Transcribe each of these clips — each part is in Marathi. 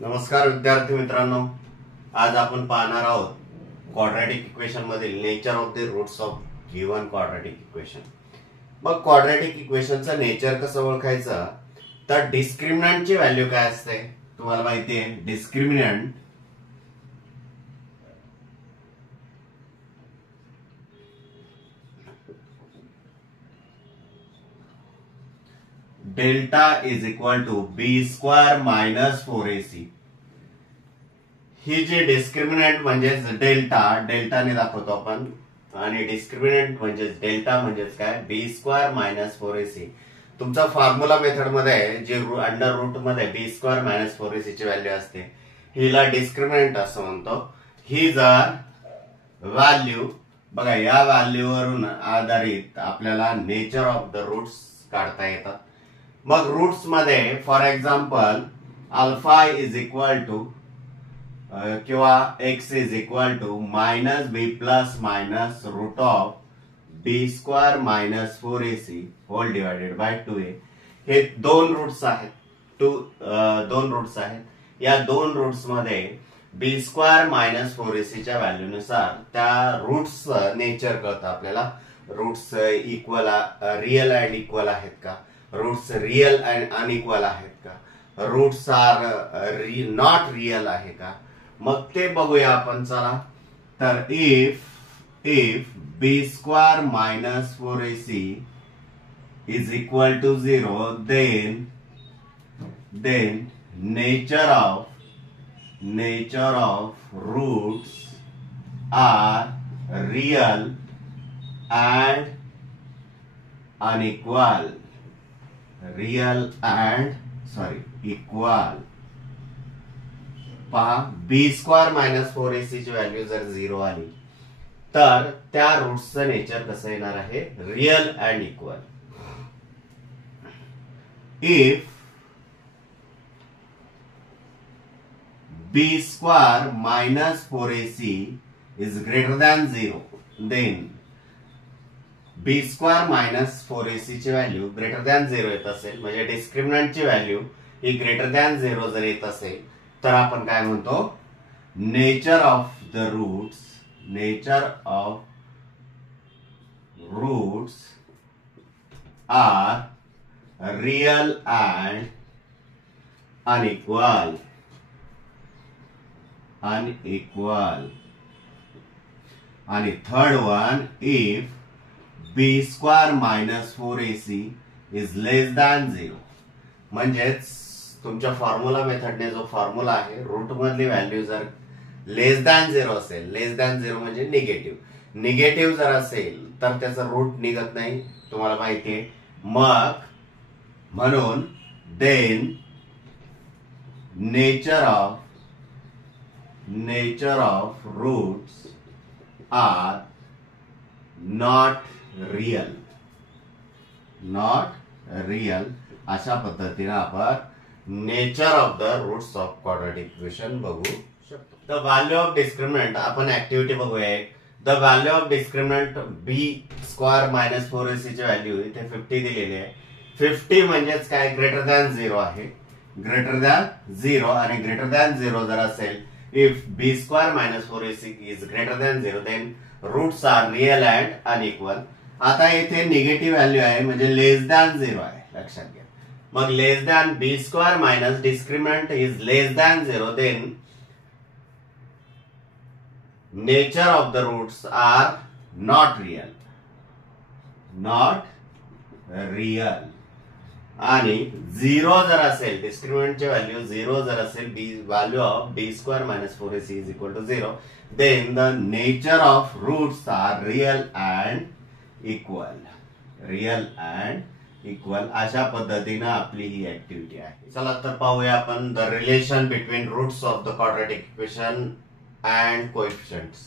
नमस्कार विद्यार्थी मित्रांनो, आज आपण पाहणार आहोत क्वाड्रॅटिक इक्वेशन मधील nature of the roots of given quadratic equation. मग क्वाड्रॅटिक इक्वेशनचं नेचर कसं ओळखायचं तर डिस्क्रिमिनंटची व्हॅल्यू काय असते तुम्हाला माहिती आहे। Discriminant delta is equal to B square minus 4ac। ही जी डिस्क्रिमिनंट म्हणजेच डेल्टाने दाखवतो आपण, आणि डिस्क्रिमिनंट म्हणजेच डेल्टा म्हणजेच काय बी स्क्वायर मायनस 4ac। तुमचा फॉर्म्युला मेथड मध्ये जे अंडर रूट मध्ये बी स्क्वायर मायनस 4ac ची व्हॅल्यू असते हिला डिस्क्रिमिनंट असं म्हणतो। ही जर व्हॅल्यू बघा, या व्हॅल्यूवरून आधारित आपल्याला नेचर ऑफ द रूट्स काढता येतात। मग रूट्स मध्ये for example alpha is equal to किंवा X is equal to minus B plus minus root of B square minus 4ac whole divided by 2a। हे दोन रूट्स आहेत, दोन रूट्स आहेत। या दोन रूट्स मध्ये बी स्क्वायर मायनस 4ac च्या व्हॅल्यूनुसार त्या रूट्स नेचर कळतं आपल्याला। Roots equal real and equal आहेत का, रूट्स रियल अँड अनइक्वल आहेत का, रूट्स आर नॉट रियल आहे का, मग ते बघूया आपण। चला तर if B square minus 4ac is equal to 0 then nature of roots are real and unequal, equal. पहा, बी स्क्वायर मायनस 4ac ची व्हॅल्यू जर 0 आली तर त्या रूट्सचं नेचर कसं येणार आहे, real and equal. If B square minus 4ac is greater than 0 then B square minus 4ac ची व्हॅल्यू ग्रेटर दॅन 0 येत असेल, म्हणजे डिस्क्रिमिनंटची व्हॅल्यू ही ग्रेटर दॅन 0 जर येत असेल तर आपण काय म्हणतो, nature of the roots are real and unequal. आणि third one, if B square minus 4ac is less than 0, म्हणजेच तुमच्या फॉर्म्युला मेथडने जो फॉर्म्युला आहे रूट मधली व्हॅल्यू जर लेस दॅन 0 असेल, लेस दॅन 0 म्हणजे निगेटिव्ह जर असेल तर त्याचं रूट निघत नाही तुम्हाला माहिती आहे। मग म्हणून then nature of roots are not real. अशा पद्धतीने आपण nature of the roots of quadratic equation बघू शकतो। द व्हॅल्यू ऑफ डिस्क्रिमिनंट आपण ऍक्टिव्हिटी बघूया। The value of discriminant B square minus 4ac ची व्हॅल्यू इथे 50 दिलेली आहे। 50 म्हणजेच काय, ग्रेटर दॅन 0 आहे, ग्रेटर दॅन 0। आणि ग्रेटर दॅन 0 जर असेल, if B square minus 4ac is greater than 0 then roots are real and unequal. आता इथे निगेटिव्ह व्हॅल्यू आहे म्हणजे लेस दॅन 0 आहे, लक्षात घ्या। मग less than B square minus discriminant is less than 0 then nature of the roots are not real. आणि 0 जर असेल, डिस्क्रिमिनंटची व्हॅल्यू 0 जर असेल, value of B square minus 4ac is equal to 0 then the nature of roots are real and equal. अशा पद्धतीने आपली ही ऍक्टिव्हिटी आहे। चला तर पाहूया आपण the relation between roots of the quadratic equation and coefficients.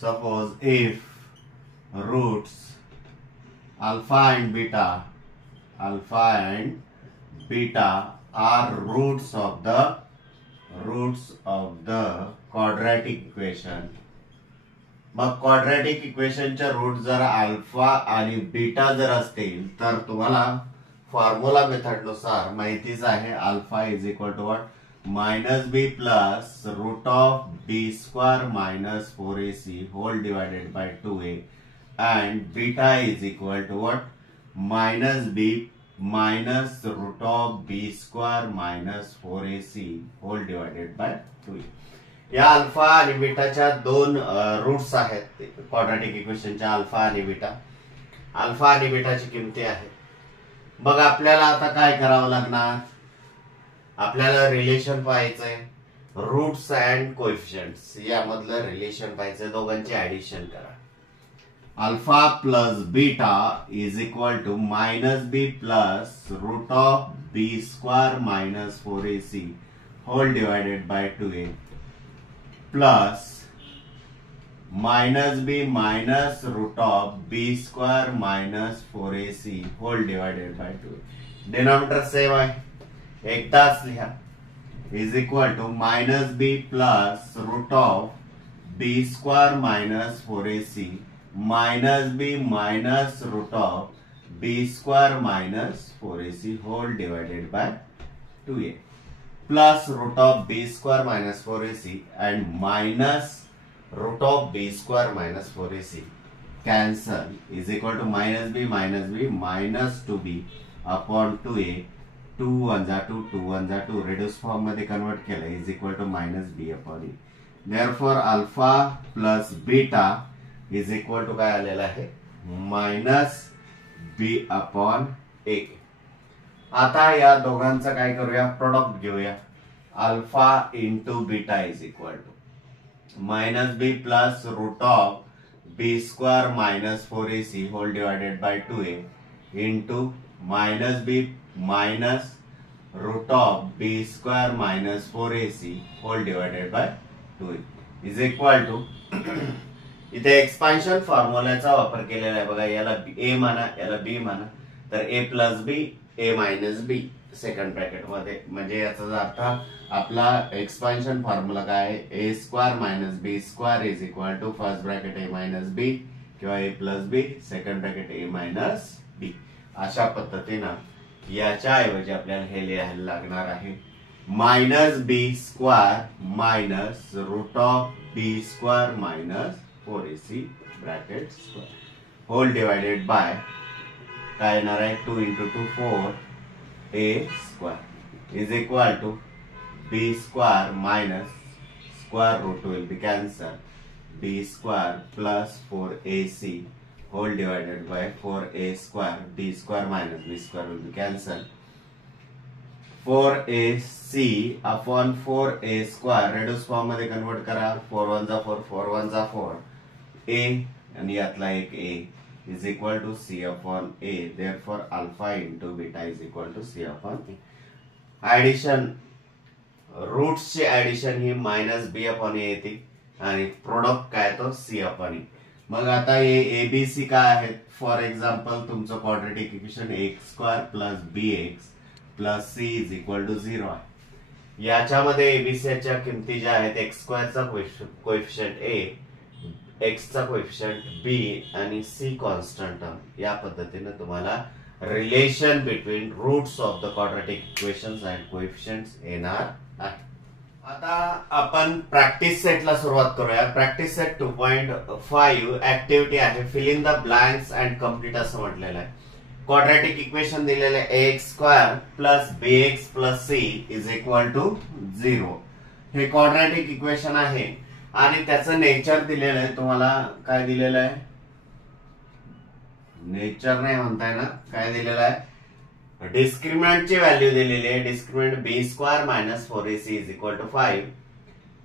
Suppose if roots alpha and beta are roots of the quadratic equation. मग क्वाड्रॅटिक इक्वेशनच्या रूट जर अल्फा आणि बीटा जर असतील तर तुम्हाला फॉर्म्युला मेथड नुसार माहितीच आहे, alpha is equal to what, minus b plus root of b square minus 4ac whole divided by 2a, and beta is equal to what? Minus b minus root of b square minus 4ac whole divided by 2a. या अल्फा आणि बीटाच्या दोन रूट्स आहेत क्वाड्रॅटिक इक्वेशनच्या, अल्फा आणि बीटा. अल्फा आणि बीटाची किमती आहेत. मग आपल्याला आता काय करावं लागणार? आपल्याला रिलेशन पाहायचंय, रूट्स अँड कोएफिशियंट्स यामधलं रिलेशन पाहायचंय, दोघांची ऍडिशन करा. Alpha plus beta is equal to minus B plus root of B square minus 4ac whole divided by 2a plus minus b minus root of b square minus 4ac whole divided by 2. Denominator same आहे, एकदाच लिहा. is equal to minus b plus root of b square minus 4ac minus b minus root of b square minus 4ac whole divided by 2a. Plus root of b square minus 4ac and minus root of b square minus 4ac cancel is equal to minus b minus 2b upon 2a. 2 1 2 2 1 2 reduce form मध्ये कन्वर्ट केलं is equal to minus b upon e. Therefore alpha plus beta is equal to काय आलेलं आहे? minus b upon a. आता या दोघांचं काय करूया? प्रोडक्ट घेऊया. Alpha into beta is equal to minus B plus root of B square minus 4ac whole divided by 2a into minus B minus root of B square minus 4ac whole divided by 2a is equal to इथे एक्सपान्शन फॉर्म्युलाचा वापर केलेला आहे बघा. याला a म्हणा, याला b म्हणा, तर a plus B a minus B second bracket मध्ये. म्हणजे याचा अर्थ आपला एक्सपान्शन फॉर्म्युला काय आहे? a square minus B square is equal to first bracket a minus B किंवा a plus B second bracket a minus B. अशा पद्धतीनं याच्या ऐवजी आपल्याला हे लिहायला लागणार आहे minus B square minus root of B square minus 4ac bracket square whole divided by काय येणार आहे? 2 into 2 4 a square is equal to b square minus square root will be cancelled, b square plus 4ac whole divided by 4a square, b square minus b square will be cancelled. 4ac upon 4a square reduce form मध्ये कन्वर्ट करा. 4 1 4 4 1 4 a आणि यातला एक a is equal to c upon a. Therefore alpha into beta is equal to c upon a. Addition रूट्स ची ऍडिशन ही मायनस बी अपॉन ए येते आणि प्रोडक्ट काय तो सी अपॉन ए. मग आता हे एबीसी काय आहेत? फॉर एक्झाम्पल तुमचं quadratic equation X square plus B x plus C is equal to 0 आहे. याच्यामध्ये एबीसीच्या किमती ज्या आहेत एक्स स्क्वायरचा कोएफिशियंट ए, एक्स चा कोएफिशियंट बी आणि सी कॉन्स्टंट टर्म. या पद्धतीने तुम्हाला relation between roots of the quadratic equations and coefficients येणार आहे. आता आपण प्रॅक्टिस सेटला सुरुवात करूया. प्रॅक्टिस सेट 2.5 ऍक्टिव्हिटी आहे. Fill in the blanks and complete असं म्हटलेलं आहे. क्वाड्रेटिक इक्वेशन दिलेलं आहे x square plus B x plus C is equal to 0. हे क्वाड्रेटिक इक्वेशन आहे आणि त्याचं नेचर दिलेलं आहे. तुम्हाला काय दिलेलं आहे? नेचर नाही म्हणताय ना, काय दिलेलं आहे? डिस्क्रिमिनंटची व्हॅल्यू दिलेली आहे. Discriminant B square minus 4ac is equal to 5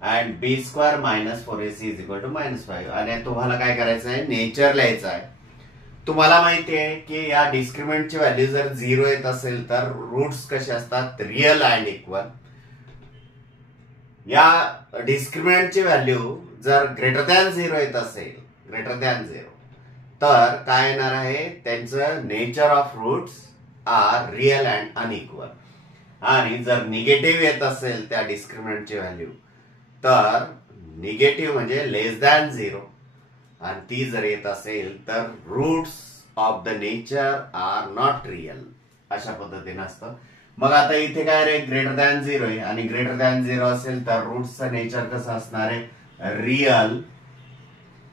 and B square minus 4ac is equal to -5. आणि तुम्हाला काय करायचं आहे? नेचर लिहायचं आहे. तुम्हाला माहिती आहे की या डिस्क्रिमिनंटची व्हॅल्यू जर 0 येत असेल तर रूट्स कसे असतात? Real and equal. या डिस्क्रिमिनंटची व्हॅल्यू जर ग्रेटर दॅन 0 येत असेल, ग्रेटर दॅन 0, तर काय येणार आहे? त्यांचं nature of roots are real and unequal. आणि जर निगेटिव्ह येत असेल त्या डिस्क्रिमिनंटची व्हॅल्यू तर निगेटिव्ह म्हणजे लेस दॅन 0, आणि ती जर येत असेल तर roots of the nature are not real. अशा पद्धतीने असतं. मग आता इथे काय रे, ग्रेटर दॅन 0 आहे आणि ग्रेटर दॅन 0 असेल तर रूट्सचं नेचर कसं असणार आहे, रिअल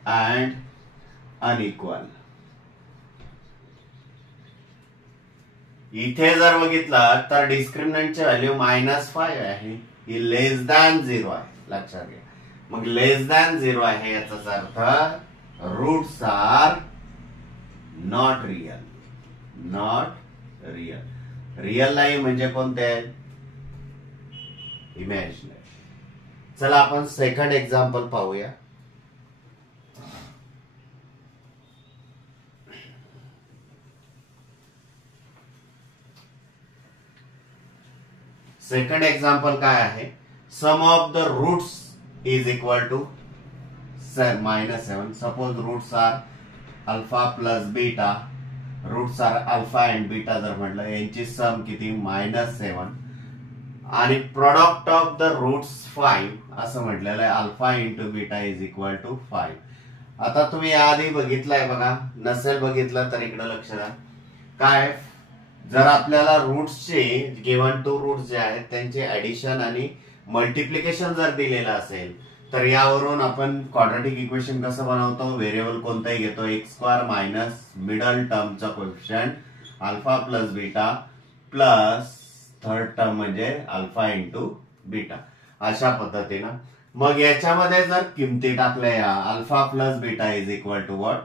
अँड अनइक्वल. इथे जर बघितलं तर डिस्क्रिमिनंटची व्हॅल्यू -5 आहे, ही लेस दॅन 0 आहे, लक्षात घ्या. मग लेस दॅन 0 आहे याचाच अर्थ roots are not real. Not real. Real नाही म्हणजे कोणते, इमॅजिनरी. चला आपण सेकंड एक्झाम्पल पाहूया. सेकंड एक्झाम्पल काय आहे, sum of the roots is equal to -7. Suppose roots are alpha plus beta. Roots are alpha and beta जर म्हटलं यांची सम किती, -7 आणि प्रोडक्ट ऑफ द रूट्स 5 असं म्हटलेलं आहे, alpha into beta is equal to 5. आता तुम्ही याआधी बघितलंय बघा, नसेल बघितलं तर इकडे लक्ष द्या. काय, जर आपल्याला रूट्सचे गिव्हन टू रूट्स जे आहेत त्यांचे ऍडिशन आणि मल्टिप्लिकेशन जर दिलेलं असेल तर यावरून आपण क्वाड्रॅटिक इक्वेशन कसं बनवतो, व्हेरिएबल कोणताही घेतो, x² मायनस मिडल टर्मचा coefficient alpha plus beta plus third term म्हणजे अल्फा इंटू बीटा, अशा पद्धतीनं. मग याच्यामध्ये जर किमती टाकल्या या alpha plus beta is equal to what,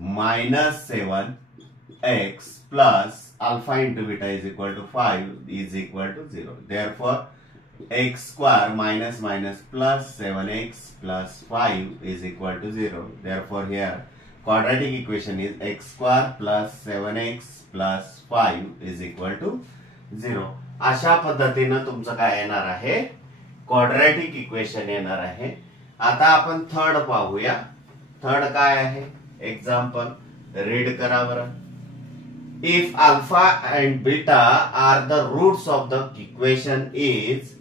-7x plus alpha into beta is equal to 5 is equal to 0. Therefore x² minus minus plus 7x plus 5 is equal to 0. Therefore here quadratic equation is x² plus 7x plus 5 is equal to 0. अशा पद्धतीनं तुमचं काय येणार आहे, क्वाड्रॅटिक इक्वेशन येणार आहे. आता आपण थर्ड पाहूया. थर्ड काय आहे, एक्झाम्पल रीड करा बरं. If alpha and beta are the roots of the equation is,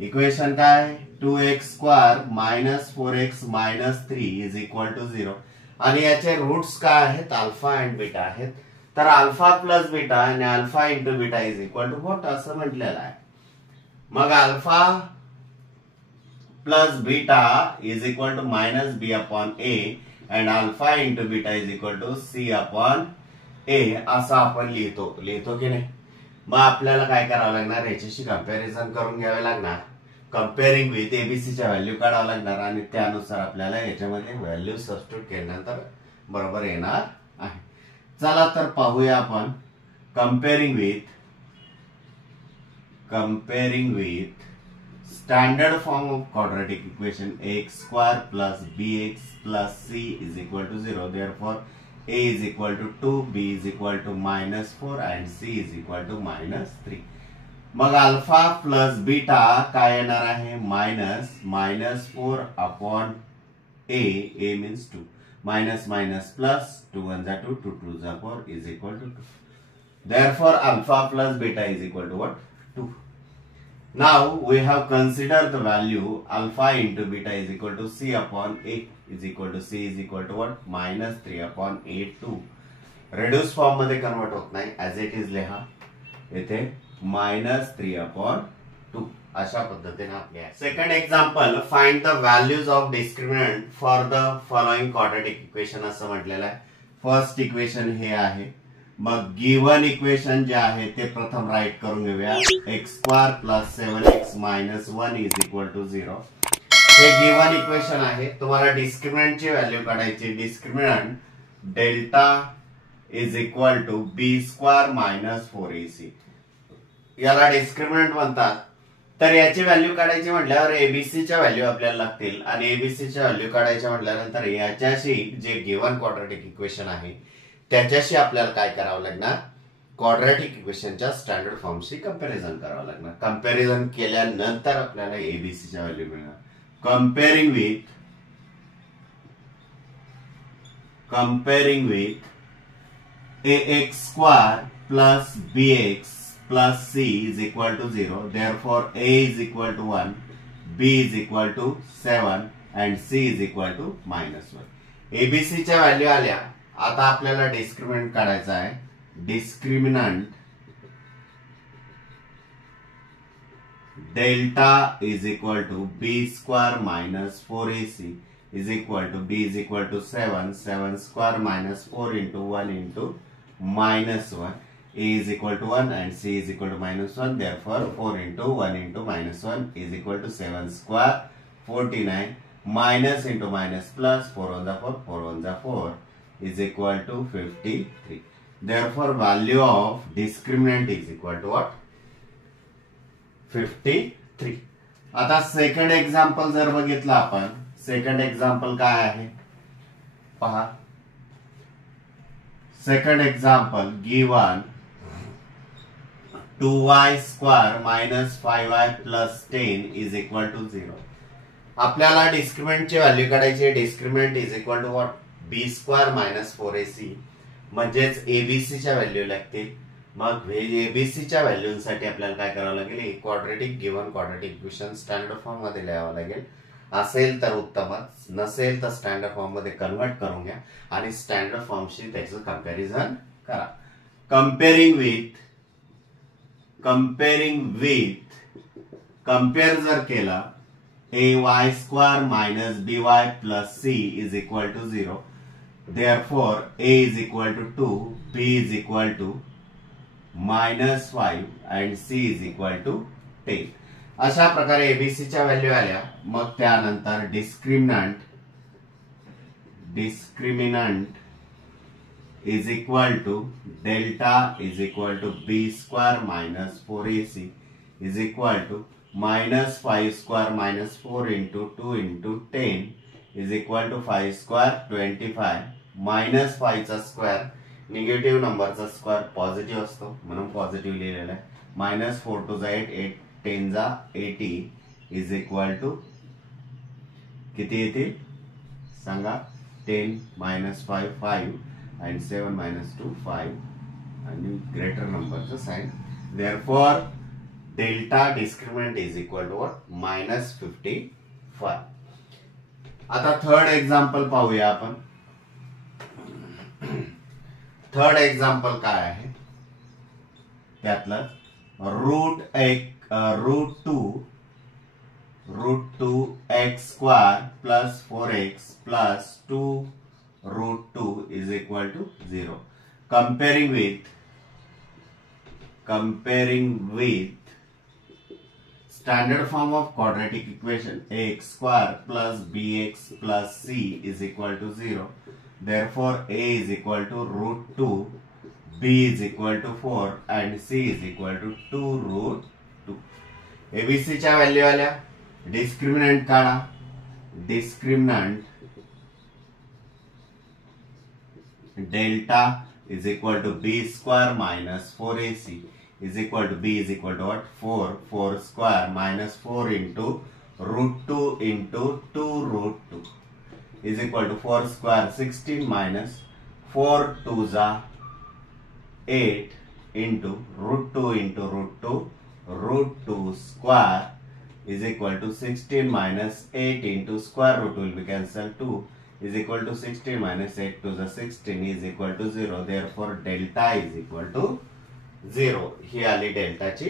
equation काय, 2x² minus 4x minus 3 is equal to 0 आणि याचे रूट्स काय आहेत, अल्फा अँड बीटा आहेत. तर अल्फा प्लस बीटा आणि alpha into beta is equal to what असं म्हटलेलं आहे. मग alpha plus beta is equal to -b/a and alpha into beta is equal to c/a असं आपण लिहितो की नाही. मग आपल्याला काय करावं लागणार, याच्याशी कंपॅरिझन करून घ्यावे लागणार. कंपेअरिंग विथ एबीसीच्या व्हॅल्यू काढावं लागणार आणि त्यानुसार आपल्याला याच्यामध्ये व्हॅल्यू सबस्टिट्यूट केल्यानंतर बरोबर येणार आहे. चला तर पाहूया आपण. Comparing with standard form of quadratic equation x² plus bx plus c is equal to 0. Therefore a is equal to 2, b is equal to -4 and c is equal to -3. मग अल्फा प्लस बीटा काय येणार आहे, -4/a means 2 minus minus plus 2 1 जा 2 2 2 जा 4 is equal to 2. Therefore alpha plus beta is equal to what, 2. Now we have considered the value alpha into beta is equal to c/a is equal to c is equal to what, -3/a2. Reduce form मध्ये कन्वर्ट होत नाही, ऍज इट इज लिहा. इथे -3/2 अशा पद्धतीने आपल्या. Second example, find the values of discriminant for the following quadratic equation असं म्हटलेलं आहे. फर्स्ट इक्वेशन हे आहे. मग गिव्हन इक्वेशन जे आहे ते प्रथम राईट करून घेऊया. x² plus 7x minus 1 is equal to 0. हे गिव्हन इक्वेशन आहे. तुम्हाला डिस्क्रिमिनंटची व्हॅल्यू काढायची. Discriminant delta is equal to b² minus 4ac. याला डिस्क्रिमिनंट म्हणतात. तर याची व्हॅल्यू काढायची म्हटल्यावर एबीसीच्या व्हॅल्यू आपल्याला लागतील आणि एबीसीच्या व्हॅल्यू काढायच्या म्हटल्यानंतर याच्याशी जे गिव्हन क्वाड्रॅटिक इक्वेशन आहे त्याच्याशी आपल्याला काय करावं लागणार, क्वाड्रॅटिक इक्वेशनच्या स्टँडर्ड फॉर्मशी कंपॅरिझन करावं लागणार. कंपॅरिझन केल्यानंतर आपल्याला एबीसीच्या व्हॅल्यू मिळणार. कंपेअरिंग with ax² plus bx plus c is equal to 0. Therefore a is equal to 1, b is equal to 7 and c is equal to -1. ABC च्या व्हॅल्यू आल्या. आता आपल्याला डिस्क्रिमिनंट काढायचा आहे. Discriminant delta is equal to B square minus 4ac is equal to b is equal to 7 square minus 4 into 1 into minus 1, a is equal to 1 and c is equal to minus 1. Therefore 4 into 1 into minus 1 is equal to 7 square 49 minus into minus plus 4 on the 4, 4 on the 4 is equal to 53. Therefore value of discriminant is equal to what? 53. आता सेकंड एक्झाम्पल जर बघितलं आपण, सेकंड एक्झाम्पल काय आहे पहा. Second example given 2y square minus 5y plus 10 is equal to 0. आपल्याला डिस्क्रिमिनंटची व्हॅल्यू काढायची आहे. Discriminant is equal to what? B square minus 4ac म्हणजेच एबीसीच्या व्हॅल्यू लागतील. मग एबीसीच्या व्हॅल्यूसाठी आपल्याला काय करावं लागेल? Quadratic given quadratic equation standard form मध्ये लिहावं लागेल. असेल तर उत्तमच, नसेल तर स्टँडर्ड फॉर्म मध्ये कन्वर्ट करून घ्या आणि स्टँडर्ड फॉर्मशी त्याचं कंपॅरिझन करा. कम्पेअर जर केला ay square minus by plus c is equal to 0. therefore a is equal to 2, b is equal to -5 and c is equal to 10. अशा प्रकारे एबीसीच्या व्हॅल्यू आल्या. मग त्यानंतर discriminant is equal to delta is equal to B square minus 4ac is equal to -5 square minus 4 into 2 into 10 is equal to 5 square 25. -5 चा स्क्वेअर निगेटिव्ह नंबरचा स्क्वेअर पॉझिटिव्ह असतो म्हणून पॉझिटिव्ह लिहिलेला आहे. -4 टू 8 8 10 जा 80 इज इक्वल टू किती येतील सांगा? 10 -5 5 and 7 - 2 5 आणि ग्रेटर नंबरचं sign. therefore delta discriminant is equal to what? -55. आता थर्ड एक्झाम्पल पाहूया आपण. थर्ड एक्झाम्पल काय आहे त्यातलं? √2 x square plus 4x plus 2 √2 is equal to 0. Comparing with standard form of quadratic equation ax square plus bx plus c is equal to 0. Therefore a is equal to √2, b is equal to 4 and c is equal to 2 √2. ABC च्या व्हॅल्यू आल्या. डिस्क्रिमिनंट काढा. Discriminant delta is equal to b square minus 4ac is equal to b is equal to what? 4 square minus 4 into √2 into 2 √2 is equal to 4 square 16 minus 4 2 za 8 into √2 into √2 square is equal to 16 minus 8 into square root will be cancelled 2 is equal to 16 minus 8 to the 16 is equal to 0. Therefore delta is equal to 0. ही आली डेल्टाची.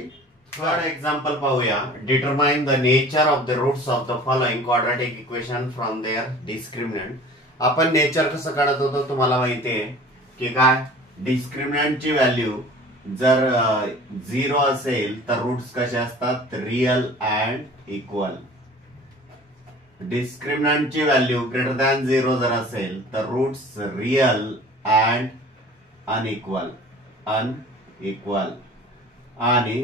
थर्ड एक्झाम्पल पाहूया. Determine the nature of the roots of the following quadratic equation from their discriminant. आपण नेचर कसं काढत होतो तुम्हाला माहिती आहे की काय? डिस्क्रिमिनंटची व्हॅल्यू जर 0 असेल तर रूट्स कसे असतात? Real and equal. डिस्क्रिमिनंटची व्हॅल्यू ग्रेटर दॅन 0 जर असेल तर रूट्स रियल अँड अनइक्वल आणि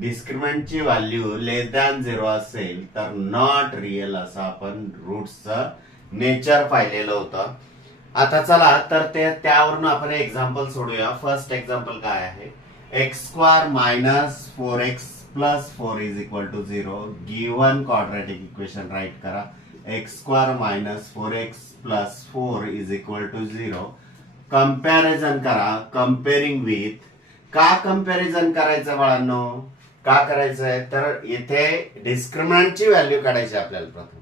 डिस्क्रिमिनंटची व्हॅल्यू लेस दॅन 0 असेल तर नॉट रियल असं आपण रूट्सचं नेचर पाहिलेलं होतं. आता चला तर त्यावरून आपण एक्झाम्पल सोडूया. फर्स्ट एक्झाम्पल काय आहे? X square minus 4x plus 4 is equal to 0. Given quadratic equation write करा. X square minus 4x plus 4 is equal to 0. Comparison करा. Comparing with. का कंपॅरिझन करायचं बाळांनो? का करायचंय तर इथे डिस्क्रिमिनंटची व्हॅल्यू काढायची आपल्याला. प्रथम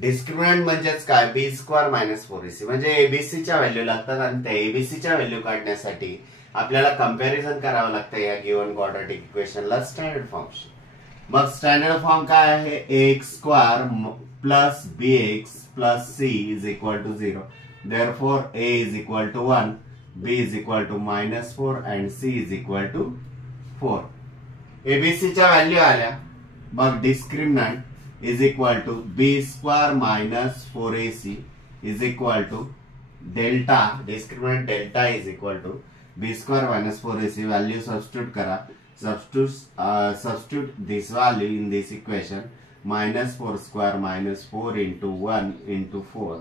डिस्क्रिमिनंट म्हणजेच काय? बी स्क्वायर मायनस 4ac म्हणजे एबीसीच्या व्हॅल्यू लागतात आणि त्या एबीसीच्या व्हॅल्यू काढण्यासाठी आपल्याला कंपॅरिझन करावं लागतं या गिवन क्वाड्रेटिक इक्वेशनला स्टँडर्ड फॉर्मशी. मग स्टँडर्ड फॉर्म काय आहे, x square plus B x plus C is equal to 0. Therefore a is equal to 1, b is equal to -4 and c is equal to 4. ABC च्या व्हॅल्यू आल्या. मग discriminant is equal to b square minus 4ac is equal to delta. Discriminant delta is equal to b square minus 4ac. Value substitute करा. Substitute this value in this equation. -4 square minus 4 into 1 into 4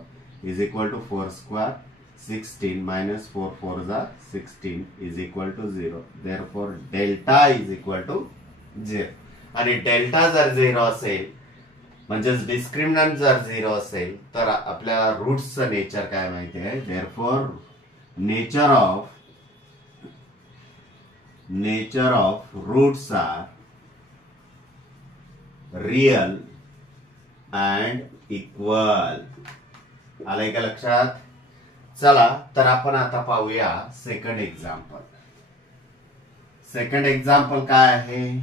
is equal to 4 square 16 minus 4 4s are 16 is equal to 0. Therefore delta is equal to 0. आणि डेल्टा जर 0 असेल म्हणजेच डिस्क्रिमिनंट जर 0 असेल तर आपल्याला रूट्सचं नेचर काय माहिती आहे. Therefore nature of roots are real and equal. आलंय का लक्षात. चला तर आपण आता पाहूया सेकंड एक्झाम्पल. सेकंड एक्झाम्पल काय आहे,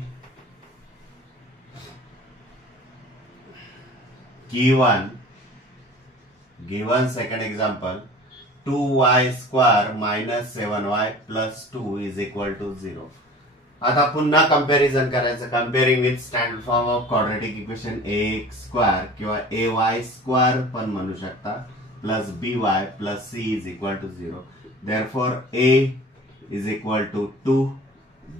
given second example 2y square minus 7y plus 2 is equal to 0. आता पुन्हा कंपॅरिझन करायचं. Comparing with standard form of quadratic equation ax square किंवा ay स्क्वेअर पण म्हणू शकता plus by plus c is equal to 0. Therefore a is equal to 2,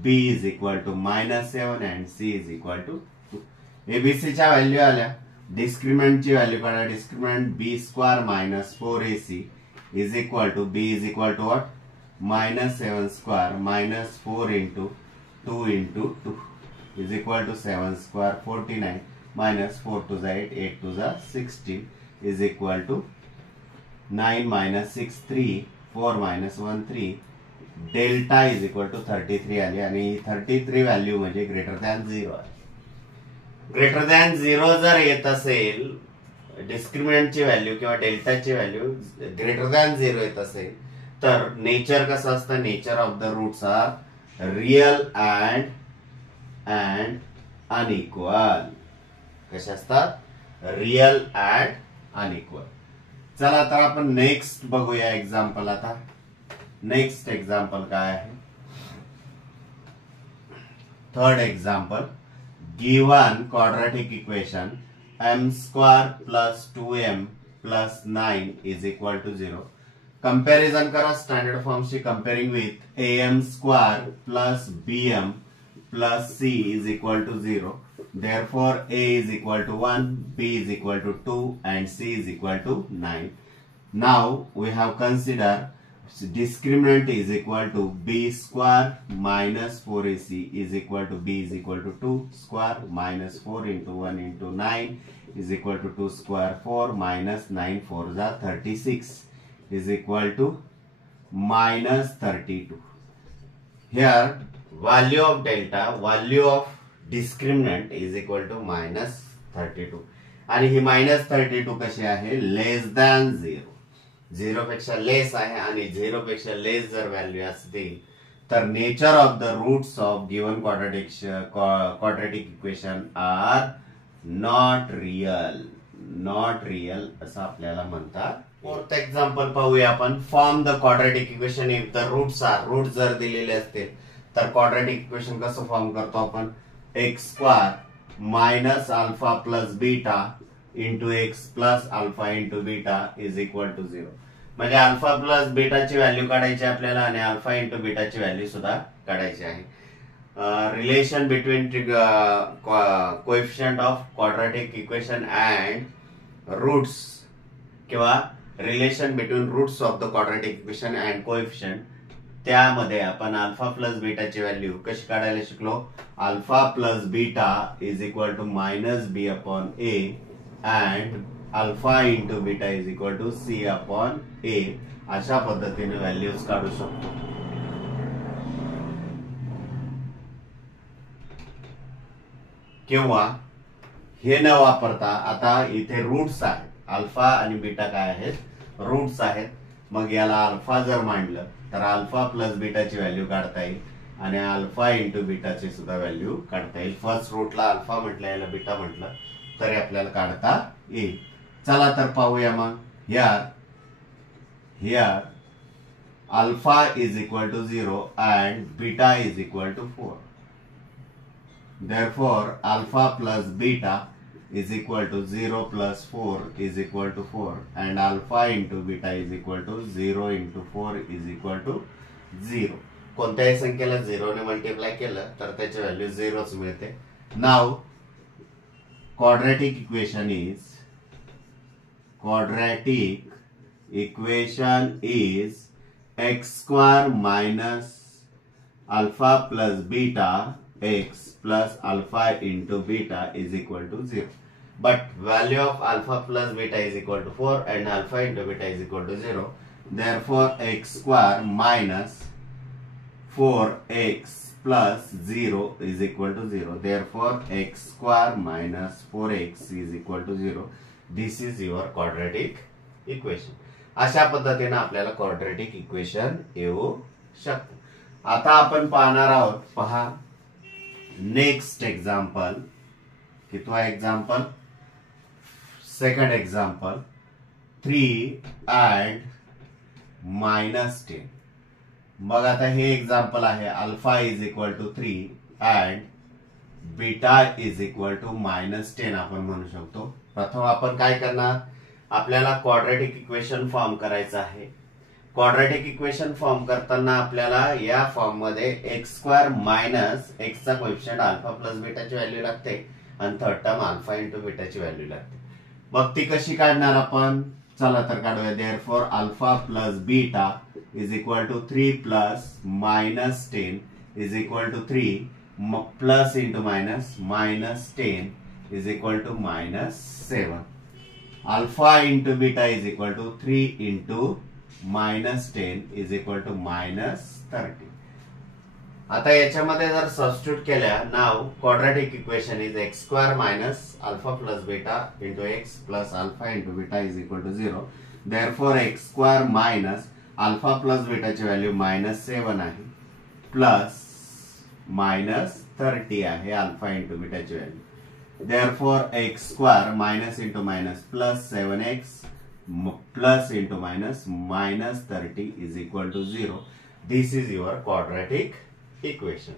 b is equal to -7 and c is equal to 2. ABC च्या व्हॅल्यू आल्या. डिस्क्रिमिनंटची व्हॅल्यू काढा. Discriminant b square minus 4ac is equal to b is equal to what, -7 square minus 4 into 2 into 2 is equal to 7 square 49 minus 4 to the 8, 8 to the 16 is equal to 9 minus 6 3, 4 minus 1 3. Delta is equal to 33 आली आणि 33 व्हॅल्यू म्हणजे ग्रेटर दॅन 0 आहे. ग्रेटर दॅन 0 जर येत असेल डिस्क्रिमिनंटची व्हॅल्यू किंवा डेल्टाची व्हॅल्यू ग्रेटर दॅन 0 येत असेल तर नेचर कसं असतं. Nature of the roots are real and unequal. कसे असतात, रियल अँड अनइक्वल. चला तर आपण नेक्स्ट बघूया एक्झाम्पल. आता नेक्स्ट एक्झाम्पल काय आहे, third example. Given quadratic equation m square plus 2m plus 9 is equal to 0. Comparison करा स्टँडर्ड फॉर्मशी. Comparing with am square plus bm plus c is equal to 0. Therefore a is equal to 1, b is equal to 2 and c is equal to 9. Now we have considered discriminant is equal to b square minus 4ac is equal to b is equal to 2 square minus 4 into 1 into 9 is equal to 2 square 4 minus 9 4s are 36 is equal to minus 32. Here value of delta, value of discriminant is equal to minus 32 आणि ही minus 32 कशी आहे, लेस दॅन 0. 0 पेक्षा लेस आहे आणि 0 पेक्षा लेस जर व्हॅल्यू असतील तर nature of the roots of given quadratic equation are not real असं आपल्याला म्हणतात. फोर्थ एक्झाम्पल पाहूया आपण. Form the quadratic equation if the roots are. Root जर दिलेले असतील तर क्वाड्रॅटिक इक्वेशन कसं फॉर्म करतो आपण, x square minus alpha plus beta into x plus alpha into beta is equal to 0. म्हणजे अल्फा प्लस बीटाची व्हॅल्यू काढायची आपल्याला आणि अल्फा इंटू बीटाची व्हॅल्यू सुद्धा काढायची आहे. Relation between coefficient of quadratic equation and roots किंवा relation between roots of the quadratic equation and coefficient, त्यामध्ये आपण अल्फा प्लस बीटाची व्हॅल्यू कशी काढायला शिकलो. Alpha plus beta is equal to minus B upon A and alpha into beta is equal to C upon A. अशा पद्धतीने व्हॅल्यूज काढू शकतो. किंवा हे न वापरता आता इथे रूट्स आहेत, अल्फा आणि बीटा काय आहेत, रूट्स आहेत. मग याला अल्फा जर मांडलं तर अल्फा प्लस बीटाची व्हॅल्यू काढता येईल. आणि अल्फा इंटू बीटाची सुद्धा व्हॅल्यू काढता येईल. फर्स्ट रूटला अल्फा म्हटलं, याला बीटा म्हटलं तरी आपल्याला काढता येईल. चला तर पाहूया मग. Here alpha is equal to 0 and beta is equal to 4. Therefore, alpha plus beta is equal to 0 plus 4 is equal to 4 and alpha into beta is equal to 0 into 4 is equal to 0. कोणत्याही संख्येला 0 ने मल्टिप्लाय केलं तर त्याची व्हॅल्यू 0च मिळते. नाव quadratic equation is x square minus alpha plus beta x plus alpha into beta is equal to 0. But value of alpha plus beta is equal to 4 and alpha into beta is equal to 0. Therefore, x square minus 4x plus 0 is equal to 0. Therefore, x square minus 4x is equal to 0. This is your quadratic equation. अशा पद्धतीने आपल्याला quadratic equation येऊ शकते. आता आपण पाहणार आहोत. पहा नेक्स्ट एग्जाम्पल. कितवा एग्जाम्पल? Second example. 3 and -10. मग आता हे एग्जाम्पल आहे. Alpha is equal to 3 and beta is equal to -10 आपण म्हणू शकतो. प्रथम आपण काय करणार? आपल्याला क्वाड्रॅटिक इक्वेशन फॉर्म करायचं आहे. क्वाड्रॅटिक इक्वेशन फॉर्म करताना आपल्याला या फॉर्म मध्ये एक्स स्क्वेअर मायनस एक्सचा कोएफिशियंट अल्फा प्लस बीटाची व्हॅल्यू लागते आणि थर्ड टर्म अल्फा इंटू बीटाची व्हॅल्यू लागते. मग ती कशी काढणार आपण? चला तर काढूया. Therefore alpha plus beta is equal to 3 plus -10 is equal to 3 plus into minus -10 is equal to -7. Alpha into beta is equal to 3 into -10 is equal to -30. आता याच्यामध्ये जर सबस्टिट्यूट केल्या, नाव quadratic equation is X square minus alpha plus beta into x plus alpha into beta is equal to 0. Therefore X square minus alpha plus बीटाची व्हॅल्यू -7 आहे प्लस -30 आहे अल्फा इंटू बीटाची value. Therefore X square minus into minus plus 7x plus into minus -30 is equal to 0. This is your quadratic equation.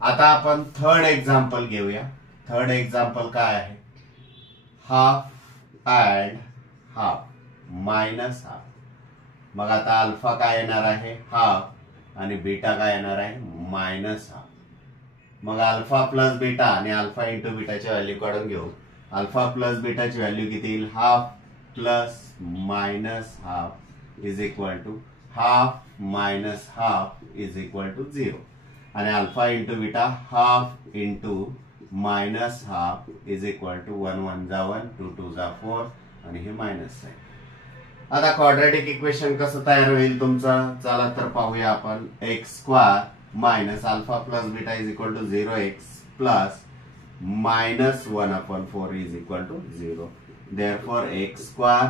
आता आपण थर्ड एक्झाम्पल घेऊया. थर्ड एक्झाम्पल काय आहे? Half and half -half. मग आता अल्फा काय येणार आहे? हाफ आणि बीटा काय येणार आहे? -हाफ. मग अल्फा प्लस बीटा आणि अल्फा इंटू बीटाची व्हॅल्यू काढून घेऊ. अल्फा प्लस बीटाची व्हॅल्यू किती येईल? Half plus -half is equal to half minus half is equal to 0. आणि alpha into beta half into -half is equal to 1 1 जा 1 2 2 जा 4 आणि हे मायनस आहे. आता क्वाड्रॅटिक इक्वेशन कसं तयार होईल तुमचं? चला तर पाहूया आपण. X square minus alpha plus beta is equal to 0x plus -1/4 is equal to 0. Therefore, x square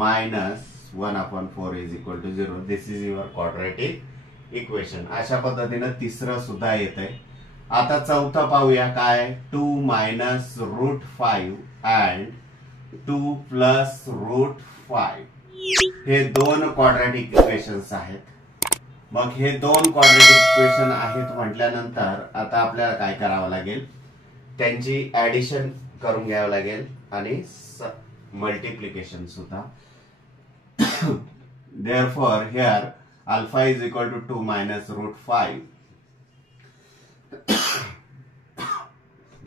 minus 1/4 is equal to 0. This is your quadratic equation. अशा पद्धतीने तिसरं सुद्धा येते. आता चौथं पाहूया काय? 2 minus √5 and 2 plus √5. हे दोन क्वाड्रॅटिक इक्वेशन्स आहेत. मग हे दोन क्वाड्रॅटिक इक्वेशन आहेत म्हटल्यानंतर आता आपल्याला काय करावं लागेल? त्यांची ऍडिशन करून घ्यावं लागेल आणि मल्टिप्लिकेशन सुद्धा. Therefore, here alpha is equal to 2 minus √5.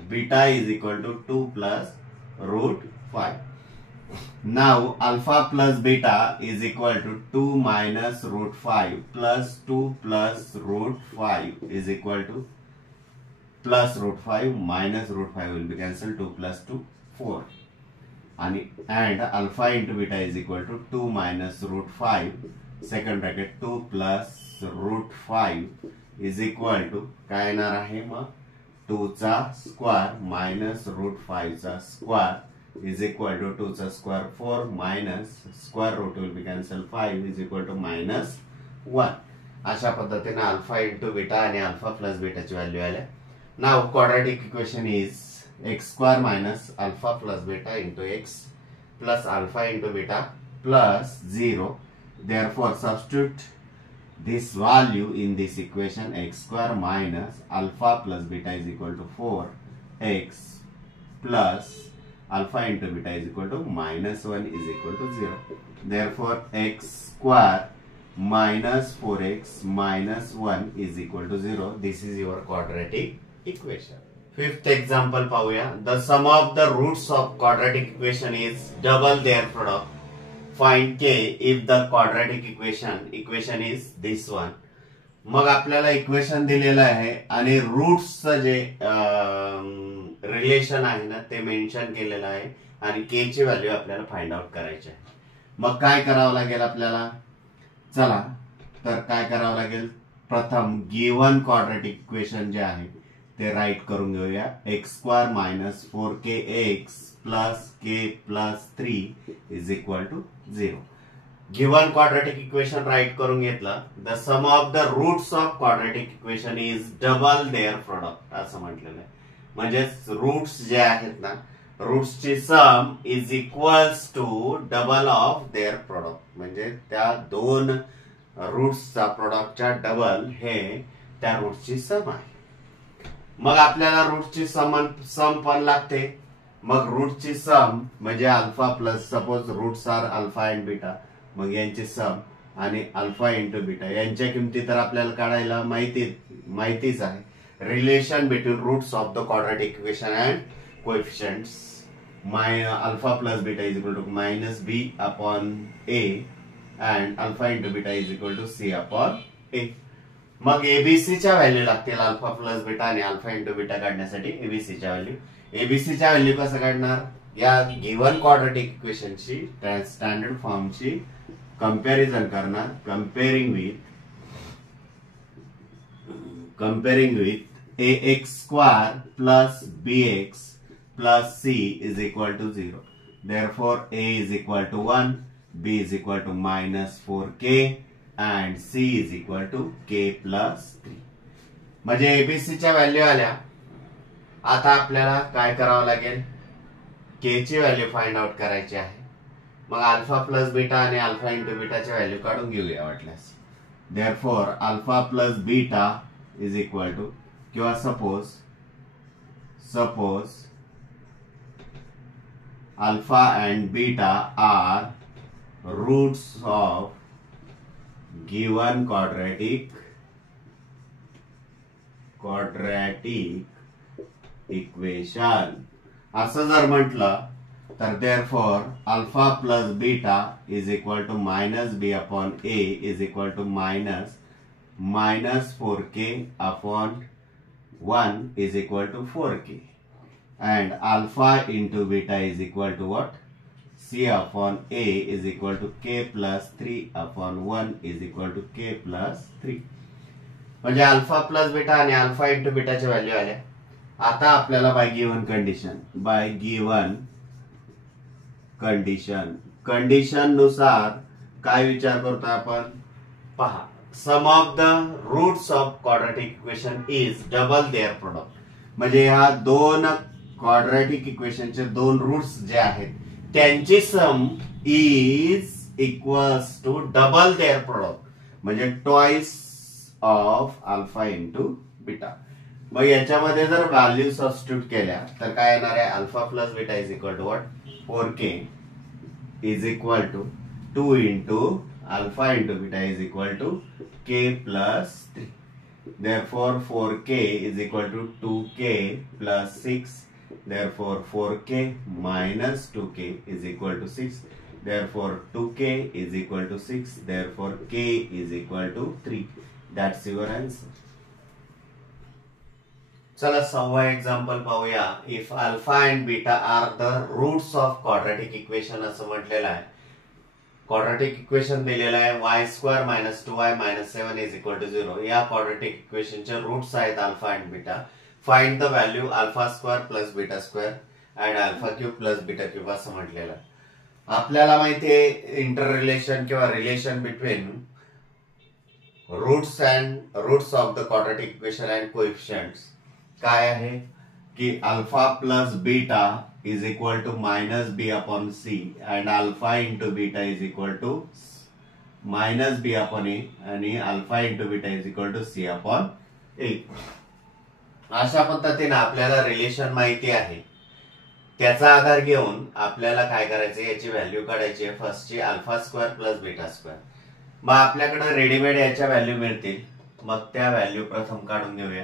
Beta is equal to 2 plus √5. Now alpha plus beta is equal to 2 minus √5 plus 2 plus √5 is equal to plus √5 minus √5 will be cancelled. 2 plus 2 4. And alpha into beta is equal to 2 minus √5 second bracket 2 plus √5 is equal to काय येणार आहे? मग 2 चा स्क्वेअर मायनस √5 चा स्क्वेअर is equal to 2 चा square 4 minus square root will be cancelled 5 is equal to -1. अशा पद्धतीने अल्फा इंटू बीटा आणि अल्फा प्लस बीटाची व्हॅल्यू आल्या. Now quadratic equation is X square minus alpha plus beta into x plus alpha into beta plus 0. Therefore, substitute this value in this equation. X square minus alpha plus beta is equal to 4x plus alpha into beta is equal to minus 1 is equal to 0. Therefore, x square minus 4x minus 1 is equal to 0. This is your quadratic equation. Fifth example पाहूया. The sum of the roots of quadratic equation is double their product. Find k if the quadratic equation is this one. मग आपल्याला इक्वेशन दिलेलं आहे आणि रूट्सचं जे रिलेशन आहे ना ते मेन्शन केलेलं आहे आणि के ची व्हॅल्यू आपल्याला फाइंड आउट करायची आहे. मग काय करावं लागेल आपल्याला? चला तर काय करावं लागेल, प्रथम गिवन क्वाड्रॅटिक इक्वेशन जे आहे ते राईट करून घेऊया. X square minus 4kx plus K plus 3 is equal to 0. Given quadratic equation write करून घेतलं. The sum of the roots of quadratic equation is double their product असं म्हटलेलं आहे. म्हणजेच रूट्स जे आहेत ना, रूट्सची sum is equals to double of their product. म्हणजे त्या दोन रूट्सचा प्रोडक्टच्या डबल हे त्या रूट्सची सम आहे. मग आपल्याला रूटची सम पण लागते. मग रूटची सम म्हणजे alpha plus, suppose roots are alpha and beta, मग यांची सम आणि अल्फा इंटू बीटा यांच्या किमती तर आपल्याला काढायला माहितीच आहे. Relation between roots of the quadratic equation and coefficients alpha plus beta is equal to minus B upon A and alpha into beta is equal to C upon A. मग एबीसीच्या व्हॅल्यू लागतील अल्फा प्लस बीटा आणि अल्फा इंटू बीटा काढण्यासाठी. एबीसीच्या व्हॅल्यू कसं काढणार? या गिवन क्वाड्रॅटिक इक्वेशनची स्टँडर्ड फॉर्मची कंपॅरिझन करणार. Comparing with ax square plus bx plus c is equal to 0. Therefore, a is equal to 1, b is equal to minus 4k and c is equal to k plus 3. म्हणजे एबीसीच्या व्हॅल्यू आल्या. आता आपल्याला काय करावं लागेल? के ची व्हॅल्यू फाइंड आउट करायची आहे. मग अल्फा प्लस बीटा आणि अल्फा इंटू बीटाची व्हॅल्यू काढून घेऊया वाटल्यास. Therefore alpha plus beta is equal to, किंवा suppose alpha and beta are roots of given quadratic equation असं जर म्हटलं तर therefore alpha plus beta is equal to minus B upon A is equal to minus 4k upon 1 is equal to 4k and alpha into beta is equal to what? C upon A is equal to K plus 3 upon 1 is equal to K plus 3. म्हणजे अल्फा प्लस बीटा आणि अल्फा इंटू बीटाच्या व्हॅल्यू आल्या. आता आपल्याला बाय गिवन कंडिशन नुसार काय विचार करतो आपण? पहा, sum of the roots of quadratic equation is double their product. म्हणजे ह्या दोन क्वाड्रॅटिक इक्वेशनचे दोन रूट्स जे आहेत त्यांची sum is equals to double their product, म्हणजे twice of alpha into beta. मग याच्यामध्ये जर व्हॅल्यू सबस्टिट्यूट केल्या तर काय येणार आहे? Alpha plus beta is equal to what? 4k is equal to 2 into alpha into beta is equal to k plus 3. Therefore 4k is equal to 2k plus 6. Therefore 4k minus 2k is equal to 6. Therefore 2k is equal to 6. Therefore k is equal to 3. That's your answer. चला 6वा एक्झाम्पल पाहूया. If alpha and beta are the roots of quadratic equation असं म्हटलेलं आहे. क्वाड्रॅटिक इक्वेशन दिलेलं आहे y square minus 2y minus 7 is equal to 0. या क्वाड्रॅटिक इक्वेशनचे रूट्स आहेत alpha and beta. Find the value alpha square plus beta square and alpha cube plus beta cube असं म्हटलेलं आहे. आपल्याला माहिती आहे इंटर रिलेशन किंवा relation between roots of the quadratic equation and coefficients काय आहे की alpha plus beta is equal to minus B upon C and alpha into beta is equal to minus B upon A आणि alpha into beta is equal to C upon A. अशा पद्धतीने आपल्याला रिलेशन माहिती आहे. त्याचा आधार घेऊन आपल्याला काय करायचं, याची व्हॅल्यू काढायची आहे. फर्स्टची alpha square plus beta square. मग आपल्याकडे रेडीमेड याच्या व्हॅल्यू मिळतील. मग त्या व्हॅल्यू प्रथम काढून घेऊया.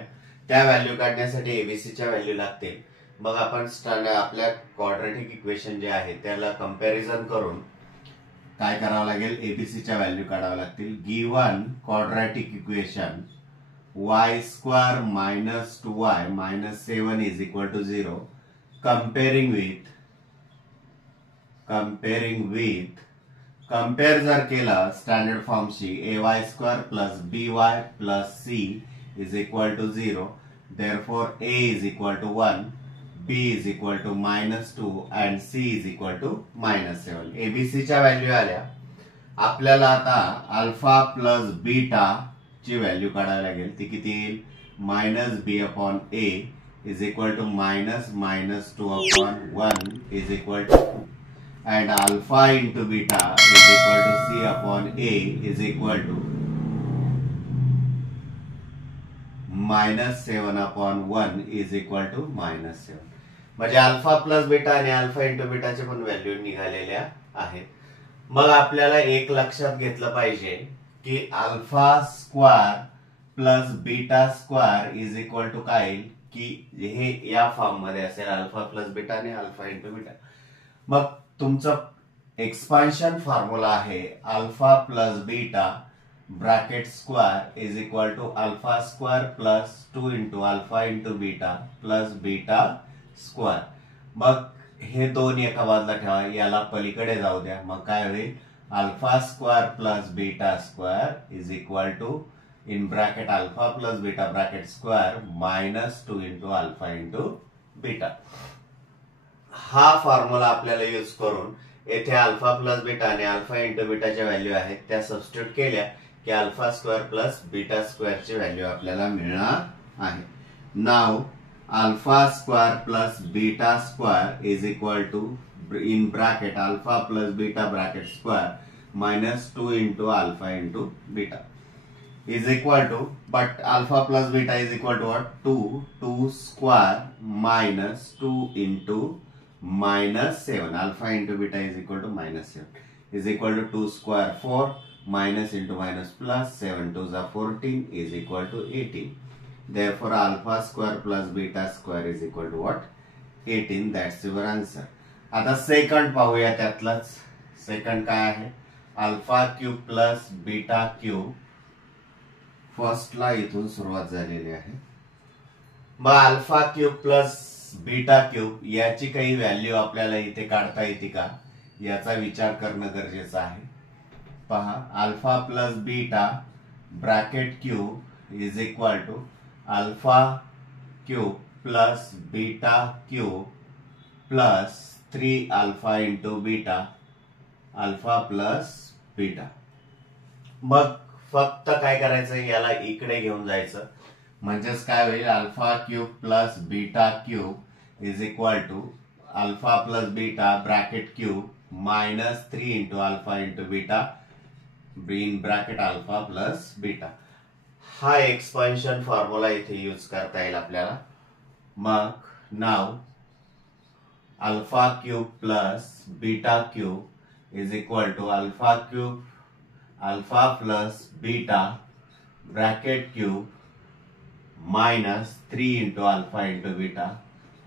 त्या व्हॅल्यू काढण्यासाठी एबीसीच्या व्हॅल्यू लागतील. मग आपण आपल्या क्वाड्रॅटिक इक्वेशन जे आहे त्याला कंपॅरिझन करून काय करावं लागेल, एबीसीच्या व्हॅल्यू काढाव्या लागतील. Given quadratic equation y square minus 2y minus 7 is equal to 0. Compare जर केला standard फॉर्मशी ay square plus by plus c is equal to 0. Therefore a is equal to 1, b is equal to minus 2 and c is equal to minus 7. abc च्या व्हॅल्यू आल्या. आपल्याला आता अल्फा प्लस बीटा ची व्हॅल्यू काढावी लागेल. ती किती येईल, minus B upon A is equal to minus minus 2 upon 1 is equal to 2 and alpha into beta is equal to C upon A is equal to minus 7 upon 1 is equal to minus 7. म्हणजे अल्फा प्लस बीटा आणि अल्फा इंटू बीटाचे पण व्हॅल्यू निघालेल्या आहेत. मग आपल्याला एक लक्षात घेतलं पाहिजे की alpha square plus beta square is equal to काय येईल की हे या फॉर्म मध्ये असेल, अल्फा प्लस बीटा आणि अल्फा इंटू बीटा. मग तुमचं एक्सपान्शन फॉर्म्युला आहे alpha plus beta bracket square is equal to alpha square plus 2 into alpha into beta plus beta square. मग हे दोन एका बाजूला ठेवा, याला पलीकडे जाऊ द्या. मग काय होईल, alpha square plus beta square is equal to in bracket alpha plus beta bracket square minus 2 into alpha into beta. हा फॉर्म्युला आपल्याला यूज करून येथे अल्फा प्लस बीटा आणि अल्फा इंटू बीटाच्या व्हॅल्यू आहेत त्या सबस्टिट्यूट केल्या की अल्फा स्क्वेअर प्लस बीटा स्क्वेअरची व्हॅल्यू आपल्याला मिळणार आहे. Now alpha square plus beta square is equal to in bracket alpha plus beta bracket square minus 2 into alpha into beta is equal to, but alpha plus beta is equal to what, 2 square minus 2 into minus 7. Alpha into beta is equal to minus 7 is equal to 2 square 4 minus into minus plus 7 2s are 14 is equal to 18. Therefore alpha square plus beta square is equal to what, 18. That's your answer. आता सेकंड पाहूया. त्यातलाच सेकंड काय आहे, alpha cube plus beta cube. फर्स्टला इथून सुरुवात झालेली आहे. मग alpha cube plus beta cube याची काही व्हॅल्यू आपल्याला इथे काढता येते का याचा विचार करणं गरजेचं आहे. पहा, alpha plus beta bracket cube is equal to alpha cube plus beta cube plus 3 alpha into beta alpha plus beta. मग फक्त काय करायचं, याला इकडे घेऊन जायचं. म्हणजेच काय होईल, alpha cube plus beta cube is equal to alpha plus beta bracket cube minus 3 into alpha into beta in bracket alpha plus beta. हा एक्सपान्शन फॉर्म्युला इथे यूज करता येईल आपल्याला. मग now alpha cube plus beta cube is equal to alpha cube alpha plus beta bracket cube minus 3 into alpha into beta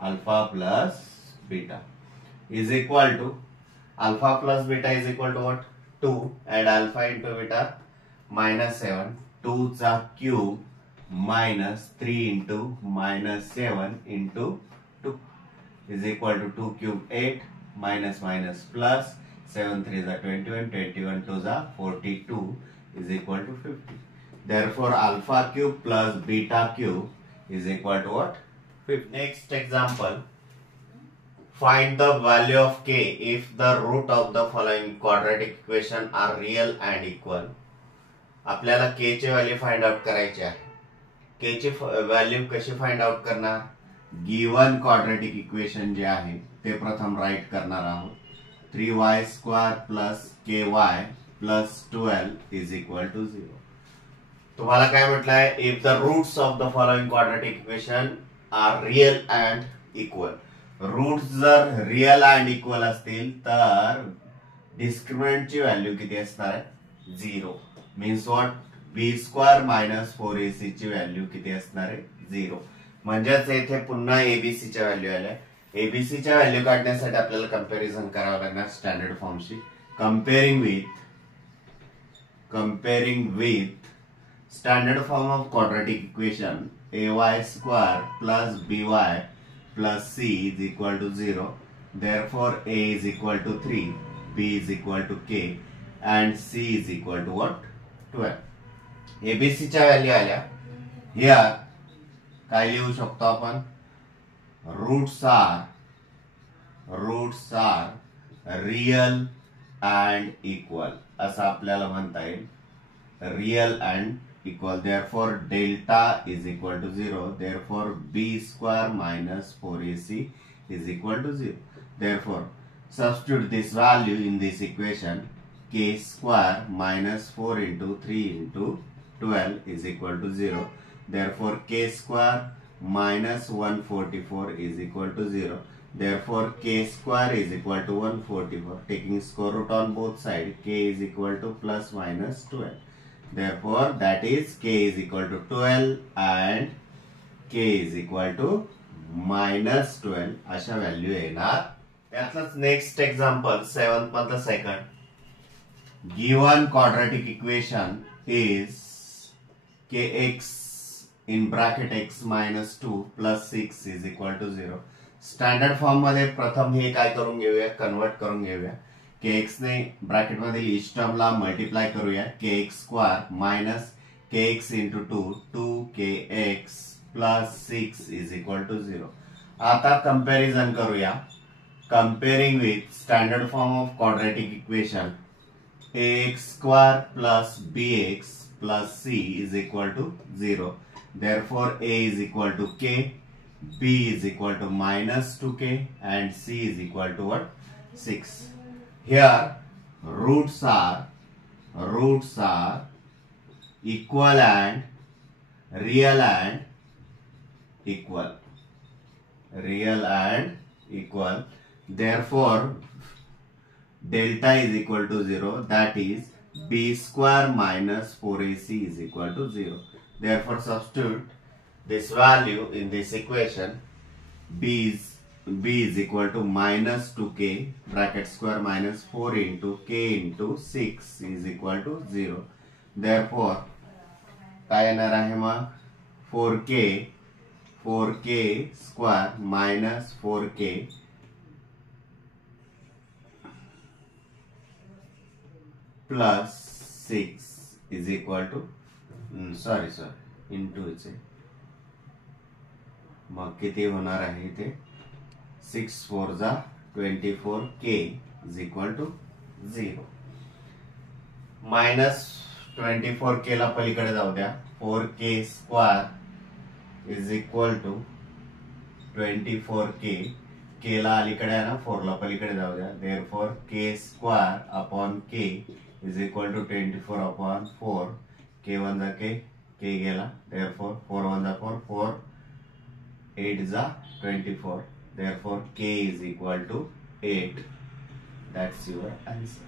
alpha plus beta is equal to alpha plus beta is equal to what, 2 and alpha into beta minus 7 2 चा cube minus 3 into minus 7 into 2 is equal to 2 cube 8 minus minus plus 7 3s are 21 21 2s are 42 is equal to 50. Therefore alpha cube plus beta cube is equal to what, 50. Next example, find the value of k if the root of the following quadratic equation are real and equal. आपल्याला के ची व्हॅल्यू फाइंड आउट करायची आहे. के ची व्हॅल्यू कशी फाइंड आउट करणार? गिवन क्वाड्रॅटिक इक्वेशन जे आहे ते प्रथम राईट करणार आहोत. 3y² plus ky plus 12 is equal to 0. तुम्हाला काय म्हटलंय? If the roots of the following quadratic equation are real and equal. Roots जर रियल अँड इक्वल असतील तर डिस्क्रिमिनंटची व्हॅल्यू किती असणार आहे? 0. Means what? b² minus 4ac ची व्हॅल्यू किती असणार आहे? 0. म्हणजेच येथे पुन्हा एबीसी च्या व्हॅल्यू आल्या. एबीसी च्या व्हॅल्यू काढण्यासाठी आपल्याला कंपॅरिझन करावं लागणार स्टँडर्ड फॉर्मशी. Comparing with standard form of quadratic equation ay² plus by plus c is equal to 0. Therefore, a is equal to 3, b is equal to k, and c is equal to what? 12. ABC च्या व्हॅल्यू आल्या. Here काय लिहू शकतो आपण? Roots are real and equal असं आपल्याला म्हणता येईल. Real and equal. Therefore, delta is equal to 0. Therefore, b² minus 4ac is equal to 0. Therefore, substitute this value in this equation. K² minus 4 into 3 into 12 is equal to 0. Therefore, k² minus 144 is equal to 0. Therefore, k² is equal to 144. Taking square root on both sides, k is equal to plus minus 12. Therefore, that is k is equal to 12 and k is equal to minus 12 अशा व्हॅल्यू येणार. यातलंच नेक्स्ट एक्झाम्पल 7th मधलं second. Given quadratic equation is kx in bracket x minus 2 plus 6 is equal to 0. Standard form मध्ये प्रथम हे काय करून घेऊया? कन्वर्ट करून घेऊया. kx ने ब्रॅकेट मध्ये इच टर्मला मल्टिप्लाय करूया. kx² minus kx into 2kx plus 6 is equal to 0. आता कंपॅरिझन करूया. Comparing with standard form of quadratic equation ax² plus bx plus c is equal to 0. Therefore, a is equal to k, b is equal to minus 2k, and c is equal to what? 6. Here, roots are equal and real and equal. Real and equal. Therefore, delta is equal to 0. That is b² minus 4ac is equal to 0. Therefore, substitute this value in this equation. b is equal to minus 2k bracket square minus 4 into k into 6 is equal to 0. Therefore, काय येणार आहे मग? 4k square minus 4k plus 6 is equal to sorry into चे मग किती होणार आहे इथे? 6 4 जा 24k is equal to 0. Minus 24k ला पलीकडे जाऊ द्या. 4k² is equal to 24k. k ला अलीकडे आहे ना, 4 ला पलीकडे जाऊ द्या. Therefore, k² upon k is equal to 24 upon 4. k1 जा k गेला. Therefore, 4 1 जा 4 4 8 जा 24. Therefore, k is equal to 8. That's your answer.